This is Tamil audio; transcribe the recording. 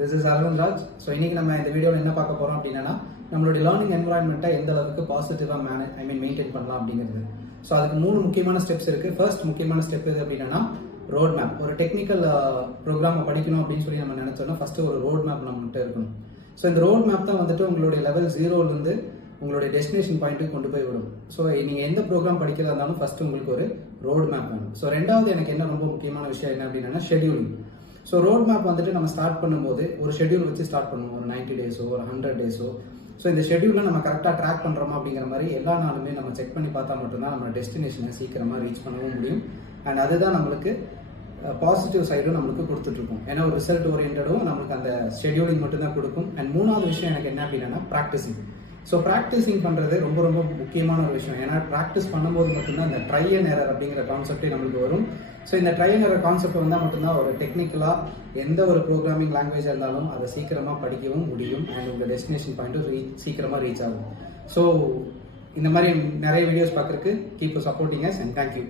This is ARAVINDRAJ. So இன்னைக்கு நம்ம இந்த வீடியோல என்ன பார்க்க போறோம் அப்படினா நம்மளுடைய லேர்னிங் என்வாயரன்மெண்ட்டை எந்த அளவுக்கு பாசிட்டிவா மெயின்டைன் பண்ணலாம் அப்படிங்கிறது. ஸோ அதுக்கு 3 முக்கியமான ஸ்டெப்ஸ் இருக்கு. ஃபர்ஸ்ட் முக்கியமான ஸ்டெப் எது அப்படின்னா ரோட் மேப். ஒரு டெக்னிக்கல் ப்ரோக்ராமை படிக்கணும் அப்படின்னு சொல்லி நம்ம நினைச்சோம்னா ஃபர்ஸ்ட் ஒரு ரோட் மேப் நம்மகிட்ட இருக்கணும். ஸோ இந்த ரோட் மேப் தான் வந்துட்டு உங்களுடைய லெவல் 0லேருந்து உங்களுடைய டெஸ்டினேஷன் பாயிண்ட்டுக்கு கொண்டு போய் விடும். ஸோ நீங்கள் எந்த ப்ரோக்ராம் படிக்கிறதா இருந்தாலும் ஃபர்ஸ்ட் உங்களுக்கு ஒரு ரோட் மேப் வேணும். ஸோ ரெண்டாவது எனக்கு என்ன ரொம்ப முக்கியமான விஷயம் என்ன அப்படின்னா ஷெடியூலிங். ஸோ ரோட் மேப் வந்துட்டு நம்ம ஸ்டார்ட் பண்ணும்போது ஒரு ஷெடியூல் வச்சு ஸ்டார்ட் பண்ணுவோம். ஒரு 90 டேஸோ ஒரு 100 டேஸோ. ஸோ இந்த ஷெடியூலில் நம்ம கரெக்டாக ட்ராக் பண்ணுறோமா அப்படிங்கிற மாதிரி எல்லா நாளுமே நம்ம செக் பண்ணி பார்த்தா மட்டும்தான் நம்ம டெஸ்டினேஷனை சீக்கிரமாக ரீச் பண்ணவும் முடியும். அண்ட் அதுதான் நம்மளுக்கு பாசிட்டிவ் சைடும் நம்மளுக்கு கொடுத்துட்ருக்கும். ஏன்னா ஒரு ரிசல்ட் ஓரியன்டும் நம்மளுக்கு அந்த ஷெடியூலிங் மட்டும்தான் கொடுக்கும். அண்ட் மூணாவது விஷயம் எனக்கு என்ன அப்படின்னா ப்ராக்டிசிங். ஸோ ப்ராக்டிஸிங் பண்ணுறது ரொம்ப ரொம்ப முக்கியமான ஒரு விஷயம். ஏன்னா ப்ராக்டிஸ் பண்ணும்போது மட்டும்தான் இந்த ட்ரை அண்ட் எரர் அப்படிங்கிற கான்செப்டே நம்மளுக்கு வரும். ஸோ இந்த ட்ரை அண்ட் எரர் கான்செப்ட் வந்தால் மட்டும்தான் ஒரு டெக்னிக்கலாக எந்த ஒரு ப்ரோக்ராமிங் லாங்குவேஜாக இருந்தாலும் அதை சீக்கிரமாக படிக்கவும் முடியும். அண்ட் உங்கள் டெஸ்டினேஷன் பாயிண்ட்டும் சீக்கிரமாக ரீச் ஆகும். ஸோ இந்த மாதிரி நிறைய வீடியோஸ் பார்க்குறதுக்கு keep supporting us and thank you.